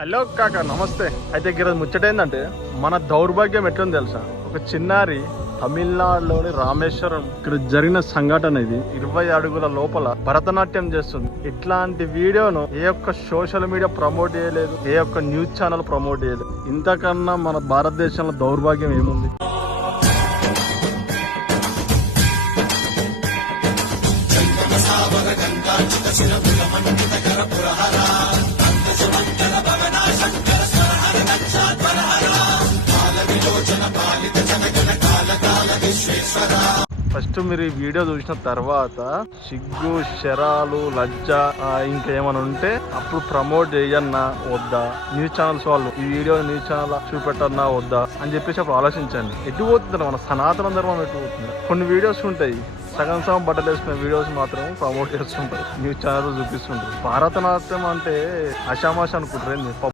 Hello కాకా నమస్తే. అయితే ఈరోజు ముచ్చటేందంటే మన దౌర్భాగ్యం ఎట్లుంది తెలుసా? ఒక చిన్నారి తమిళనాడులోని రామేశ్వరం ఇక్కడ జరిగిన సంఘటన ఇది. 20 అడుగుల లోపల భరతనాట్యం చేస్తుంది. ఇట్లాంటి వీడియోను ఏ ఒక్క సోషల్ మీడియా ప్రమోట్ చేయలేదు, ఏ ఒక్క న్యూస్ ఛానల్ ప్రమోట్ చేయలేదు. ఇంతకన్నా మన భారతదేశంలో దౌర్భాగ్యం ఏముంది? ఫస్ట్ మీరు ఈ వీడియో చూసిన తర్వాత సిగ్గు, శరాలు, లజ్జ ఇంకేమైనా ఉంటే అప్పుడు ప్రమోట్ చేయన్నా వద్దా, న్యూస్ ఛానల్స్ వాళ్ళు ఈ వీడియో న్యూస్ ఛానల్ చూపెట్టన్నా వద్దా అని చెప్పేసి అప్పుడు ఆలోచించండి. ఎటు పోతుంది మన సనాతన ధర్మం, ఎటు పోతుంది? కొన్ని వీడియోస్ ఉంటాయి సగం బట్టలు వేసుకునే వీడియోస్ మాత్రం ప్రమోట్ చేస్తుంటారు, న్యూస్ ఛానల్ చూపిస్తుంటారు. భారతనాట్యం అంటే అషామాష అనుకుంటారు.